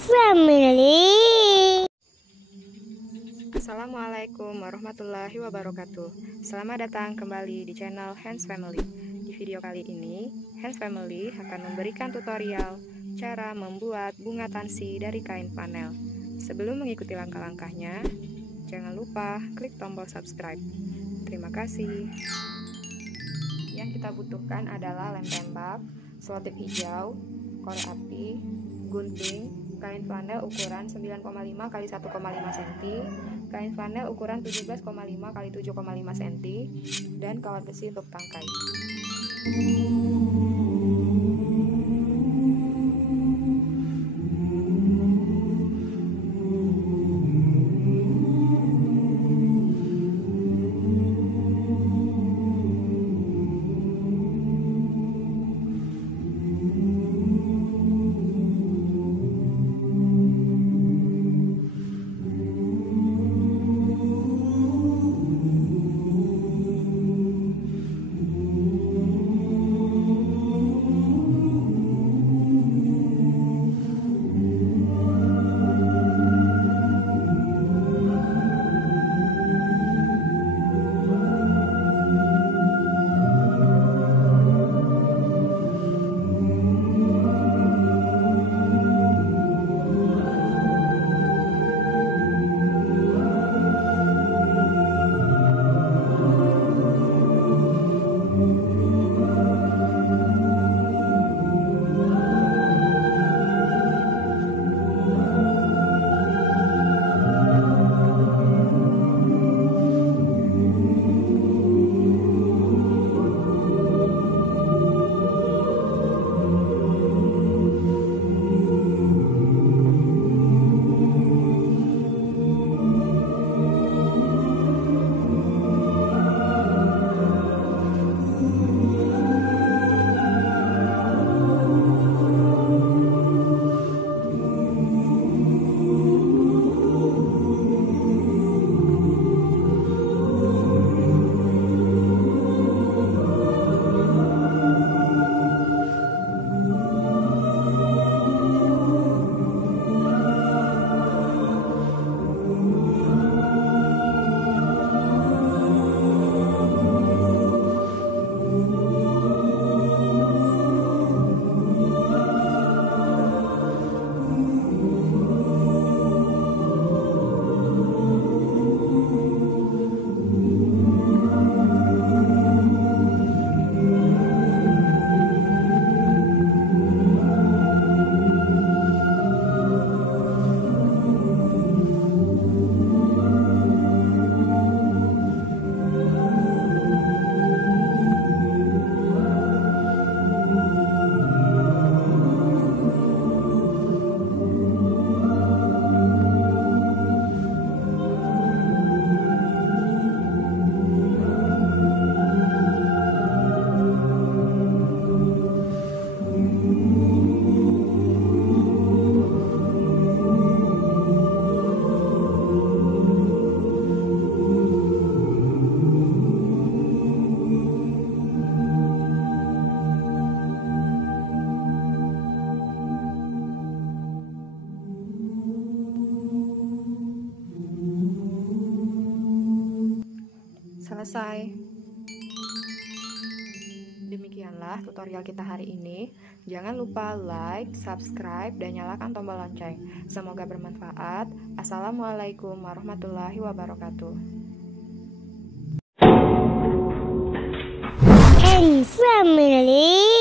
Family. Assalamualaikum warahmatullahi wabarakatuh. Selamat datang kembali di channel Hands Family. Di video kali ini, Hands Family akan memberikan tutorial cara membuat bunga tansi dari kain flanel. Sebelum mengikuti langkah-langkahnya, jangan lupa klik tombol subscribe. Terima kasih. Yang kita butuhkan adalah lem tembak, selotip hijau, korek api, gunting, kain flanel ukuran 9,5 x 1,5 cm, kain flanel ukuran 17,5 x 7,5 cm, dan kawat besi untuk tangkai. Selesai. Demikianlah tutorial kita hari ini. Jangan lupa like, subscribe, dan nyalakan tombol lonceng. Semoga bermanfaat. Assalamualaikum warahmatullahi wabarakatuh. And family.